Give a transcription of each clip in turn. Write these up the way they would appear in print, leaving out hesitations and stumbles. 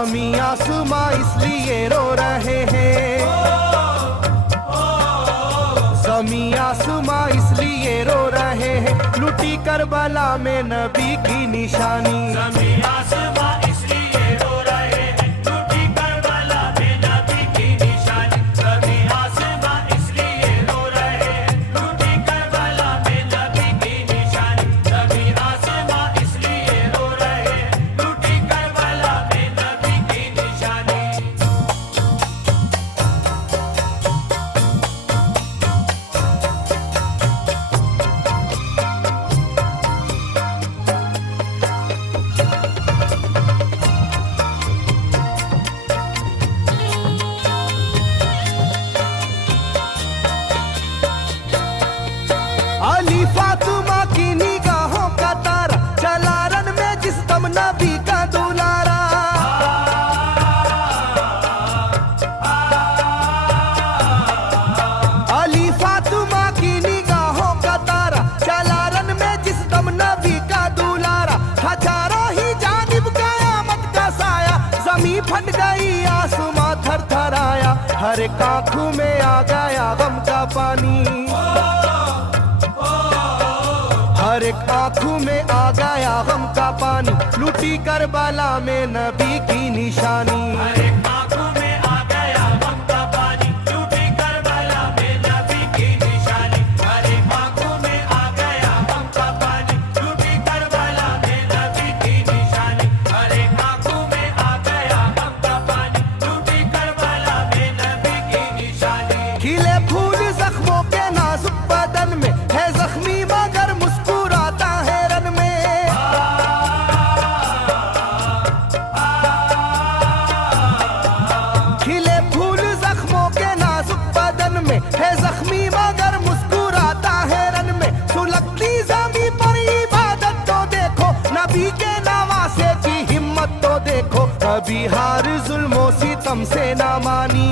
ज़मीं आसमां इसलिए रो रहे हैं, ज़मीं आसमां इसलिए रो रहे हैं, लुटी करबला में नबी की निशानी। ज़मीं आसमां इसलिए रो रहे हैं, लुटी करबला में नबी की निशानी। ज़मीं आसमां इसलिए रो रहे हैं, लुटी करबला में नबी की निशानी। ज़मीं आसमां इसलिए रो रहे हैं, लुटी करबला में नबी की निशानी। अली फातिमा की निगाहों का तारा, चला रन में जिस दम नबी का दुलारा। अली फातिमा की निगाहों का तारा, चला रन में जिस दम नबी का दुलारा। था चारों ही जानिब कयामत का साया, ज़मीं फट गई आसमां थर थर आया, हर एक आँखों में आ गया गम का पानी, हर एक आँखों में आ गया गम का पानी, लुटी करबला में नबी की निशानी। हर एक आँखों में आ गया गम का पानी, लुटी करबला में नबी की निशानी। हर एक आँखों में आ गया गम का पानी, लुटी करबला में नबी की निशानी। हर एक आँखों में आ गया गम का पानी, लुटी करबला में नबी की निशानी। खिले फूल जख्मों के नाजुक बदन में, है जख्मी मगर मुस्कुराता है रन में। खिले फूल जख्मों के नाजुक बदन में, है जख्मी मगर मुस्कुराता है रन में। सुलगती ज़मीं पर इबादत तो देखो, नबी के नवासे की हिम्मत तो देखो। कभी हार जुल्मों सितम से ना मानी,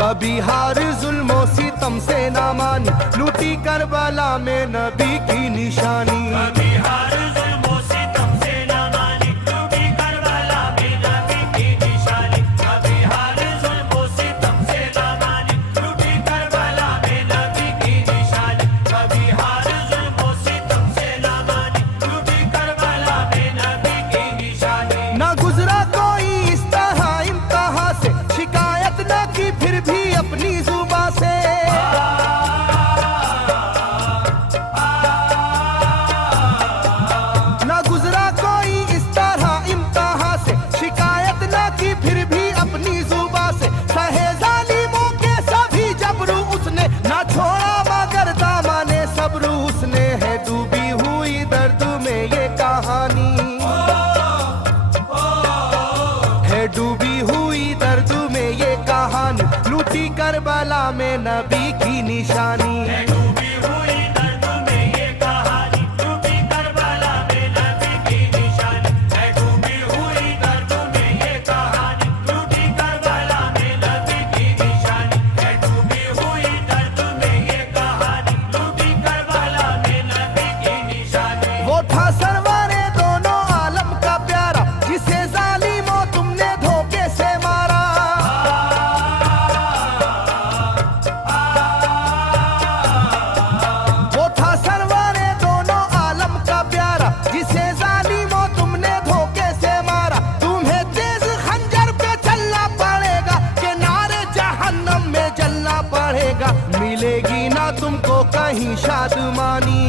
कभी हार जुल्मों सितम से ना मानी, लुटी करबला में नबी की निशानी। कभी हार जुल्मों सितम से ना मानी, लुटी करबला में नबी की निशानी। कभी हार जुल्मों सितम से ना मानी, लुटी करबला में नबी की निशानी। कभी हार जुल्मों सितम से ना मानी, लुटी करबला में नबी की निशानी। ना गुजरा कोई इस तरह इम्तिहान से, शिकायत न की फिर भी अपनी जुबां से। ना गुजरा कोई इस तरह इम्तिहान से, शिकायत न की फिर भी अपनी जुबां से। सहे जालिमों के सभी जबरू उसने, ना छोड़ा मगर दामने सब्र उसने। है डूबी हुई दर्द में ये कहानी, है डूबी हुई दर्द में ये कहानी, लुटी करबला में नबी की निशानी। है डूबी हुई दर्द में ये कहानी, लुटी करबला में नबी की निशानी। है डूबी हुई दर्द में ये कहानी, लुटी करबला में नबी की निशानी। है डूबी हुई दर्द में ये कहानी, लुटी करबला में नबी की निशानी। वो था सरवरे दोनों आलम का प्यारा, जिसे जालिमों तुमने धोखे से मारा। वो था सरवरे दोनों आलम का प्यारा, जिसे जालिमों तुमने धोखे से मारा। तुम्हें तेज खंजर पे चलना पड़ेगा, कि नारे जहन्नम में जलना पड़ेगा। मिलेगी ना तुमको कहीं शादमानी,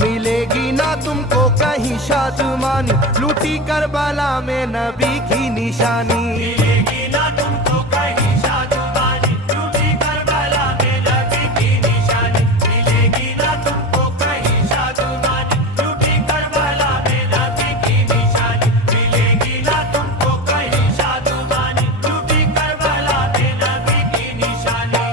मिलेगी ना तुमको कहीं शादमानी, लुटी करबला में नबी की निशानी। मिलेगी ना तुमको कहीं शादमानी, लुटी करबला में नबी की निशानी। मिलेगी ना तुमको कहीं शादमानी, लुटी करबला में नबी की निशानी। मिलेगी ना तुमको कहीं शादमानी, लुटी करबला में नबी की निशानी।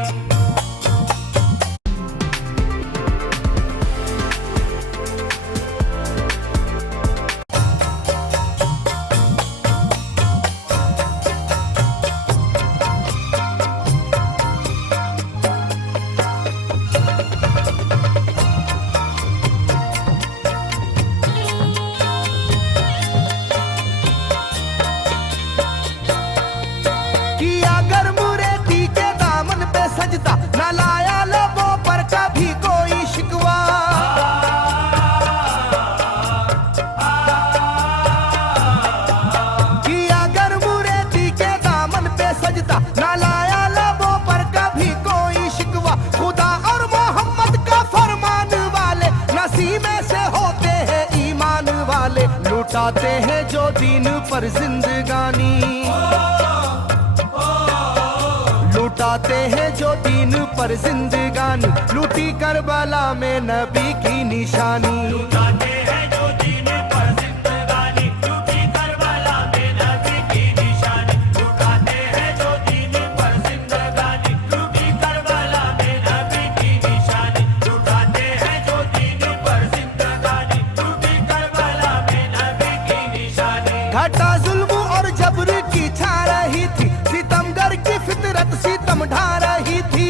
लुटाते हैं जो दीन पर जिंदगानी, लुटाते हैं जो दीन पर जिंदगानी, लूटी करबला में नबी की निशानी। लुटाते हैं जो दीन पर जिंदगानी, लूटी करबला में नबी की निशानी। लुटाते हैं जो दीन पर जिंदगानी, लूटी करबला में नबी की निशानी। लुटाते हैं जो दीन पर जिंदगानी, लूटी करबला में नबी की निशानी। घटा जुल्म और जबर की छा रही थी, सितमगर की फितरत सितम ढा रही थी।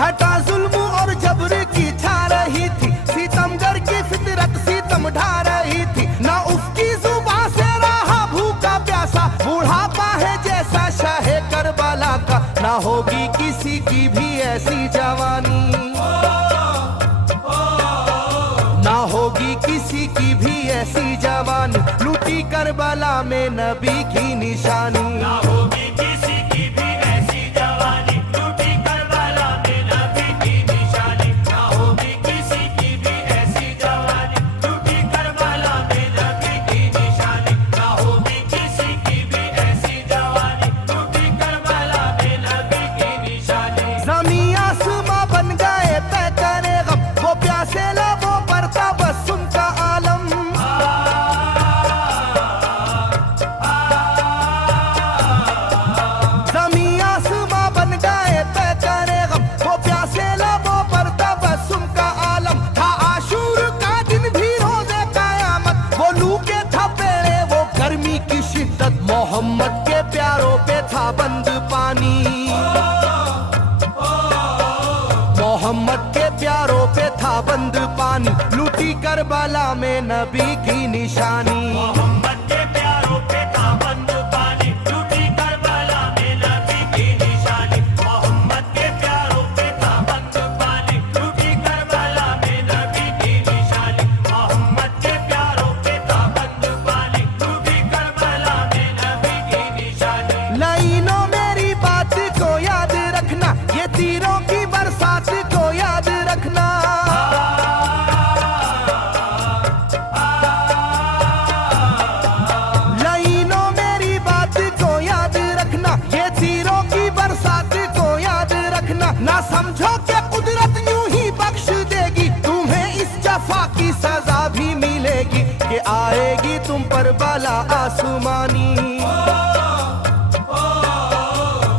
घटा जुल्म और जबर की छा रही थी, सितमगर की फितरत सितम ढा रही थी। ना उसकी जुबान से रहा भूखा प्यासा, बुढ़ापा है जैसा शाहे करबला का, ना होगी किसी की भी ऐसी जवानी, ना होगी किसी की भी ऐसी जवानी, लूटी करबला में नबी की निशानी। ना होगी किसी की भी ऐसी जवानी, लूटी करबला में नबी की निशानी। ना होगी किसी की भी ऐसी जवानी, लूटी करबला में नबी की निशानी। ना होगी किसी की भी ऐसी जवानी, लूटी करबला में नबी की निशानी। ज़मीं आसमां बन गए तय करे गम, वो प्यासे लबों पर तबस्सुम का आलम। ज़मीं आसमां बन गए तय करे गम, वो प्यासे लबों पर तबस्सुम का आलम। था आशूर का दिन भी रोज़े क़यामत, वो लू के थपेड़े वो गर्मी की शिद्दत, मोहम्मद के प्यारों पे था बंद पानी, मोहम्मद के प्यारों पे था बंद पानी, लूटी करबला में नबी की निशानी। मोहम्मद के प्यारों पे था बंद पानी, लूटी करबला में नबी की निशानी। मोहम्मद के प्यारों पे था बंद पानी, लूटी करबला में नबी की निशानी। मोहम्मद के प्यारों पे था बंद पानी, लूटी करबला में नबी की निशानी। लाइनों मेरी बात को याद रखना, ये तीरों की बरसात को याद रखना। लाइनों मेरी बात को याद रखना, ये तीरों की बरसात को याद रखना। ना समझो कि कुदरत यूं ही बख्श देगी, तुम्हें इस जफा की सजा भी मिलेगी, कि आएगी तुम पर बला आसमानी,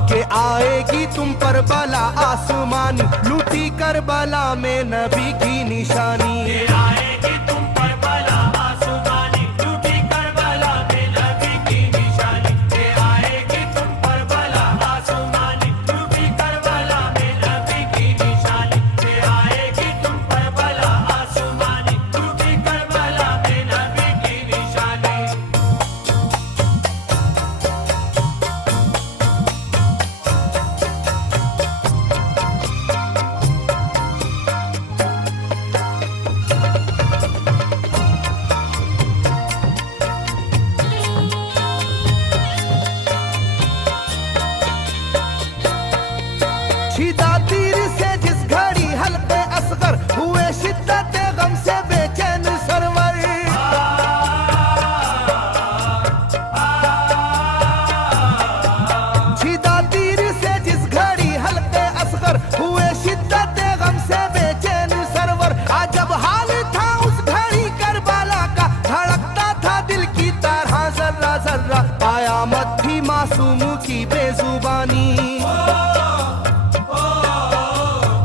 के आएगी तुम पर बला आसमानी, लूटी करबला में नबी की निशानी। ये आएगी तुम पर बला आसमानी, लूटी करबला में नबी की निशानी। ये आएगी तुम पर बला आसमानी, लूटी करबला में नबी की निशानी। ये आएगी तुम पर बला आसमानी, लूटी करबला में नबी की निशानी। छिदा तीर से जिस घड़ी हल्के असगर हुए, शिद्दत गम से बेचैन सरवर। छिदा तीर से जिस घड़ी हल्के असगर हुए, शिद्दत गम से बेचैन सरवर। आज जब हाल था उस घड़ी करबला का, धड़कता था दिल की तरह जर्रा जर्रा, कयामत थी मासूम की बेजुबानी,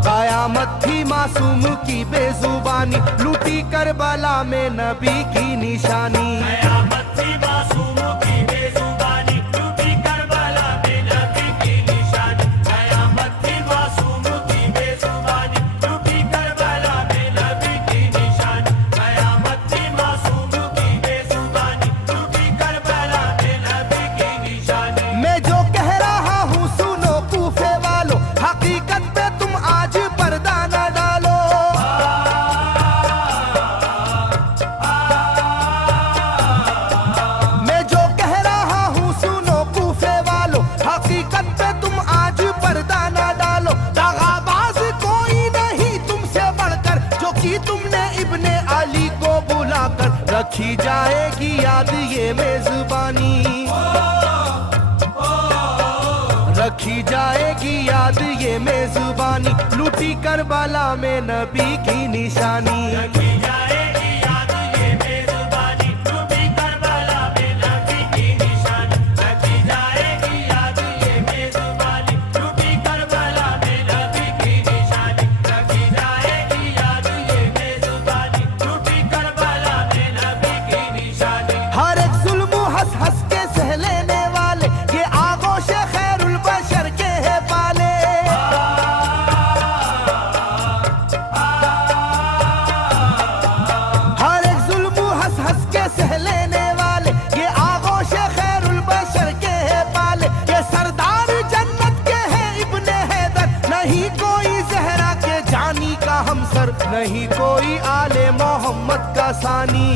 कयामत थी मासूम की बेजुबानी, लूटी करबला में नबी की निशानी। कयामत थी मासूमों की बेजुबानी, लूटी करबला में नबी की निशानी। कयामत थी मासूमों की बेजुबानी, लूटी करबला में नबी की निशानी। कयामत थी मासूमों की बेजुबानी, लूटी करबला में नबी की निशानी। मैं जो कह रहा हूँ सुनो कूफे वालों, हकीकत पे तुम आज पर्दा न डालो। रखी जाएगी याद ये मेजबानी, रखी जाएगी याद ये मेजबानी, लूटी करबला में नबी की निशानी। रखी जाएगी याद ये मेजबानी, लूटी करबला में नबी की निशानी। रखी जाएगी याद ये मेजबानी, लूटी करबला में नबी की निशानी। रखी जाएगी याद ये मेजबानी, लूटी करबला में नबी की निशानी। हर एक जुल्म हंस हंस के सह लेने वाले ये आगोश खैरुल बशर के है पाले। हर एक जुल्म हंस हंस के सह लेने वाले ये आगोश खैरुल बशर के है पाले। ये सरदार जन्नत के है इब्ने हैदर, नहीं कोई जहरा के जानी का हमसर, नहीं कोई आले मोहम्मद का सानी,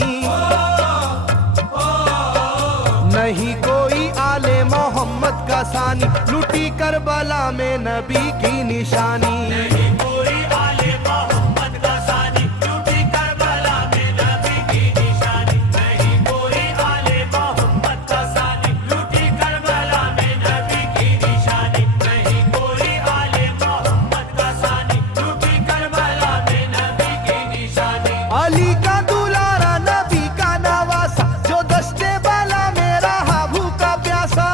नहीं कोई आले मोहम्मद का सानी, लूटी करबला में नबी की निशानी। नहीं कोई आले मोहम्मद का सानी, लूटी करबला में नबी की निशानी। नहीं कोई आले मोहम्मद का सानी, लूटी करबला में नबी की निशानी। नहीं कोई आले मोहम्मद का सानी, लूटी करबला में नबी की निशानी। अली का दुलारा नबी का नवासा, जो दस्ते बाला में रहा भूखा प्यासा।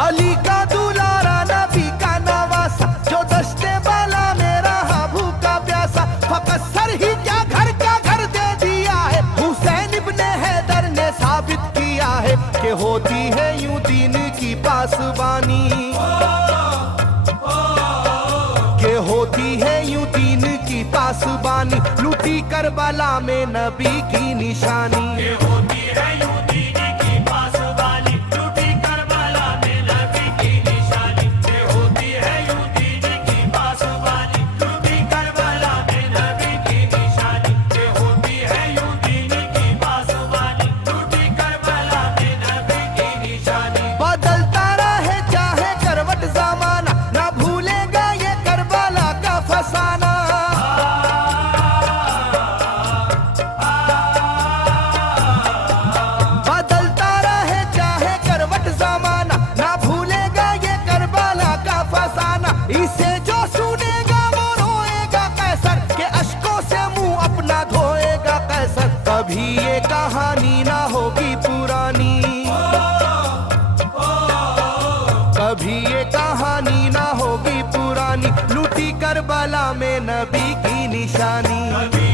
अली का दुलारा नबी का नवासा, जो दस्ते बाला में रहा भूखा प्यासा। फकत सर ही क्या घर का घर दे दिया है, हुसैन इब्ने हैदर ने साबित किया है कि होती है यूं दीन की पासबानी, के होती है यूं दीन की पासबानी, लूटी करबला में नबी की निशानी। ये होती है यूं दीन की पासबानी, लूटी करबला में नबी की निशानी। ये होती है यूं दीन की पासबानी, लूटी करबला में नबी की निशानी। ये होती है यूं दीन की पासबानी, लूटी करबला में नबी की निशानी। बदलता रहे चाहे करवट जमाना, ना भूलेगा ये करबला का फसाना। बदलता रहे चाहे करवट जमाना, ना भूलेगा ये करबला का फसाना। इसे जो सुनेगा वो रोएगा कैसर, के अश्कों से मुंह अपना धोएगा कैसर। कभी ये कहानी ना होगी पुरानी, कभी ये कहानी ना होगी पुरानी, लूटी करबला में नबी की निशानी। कभी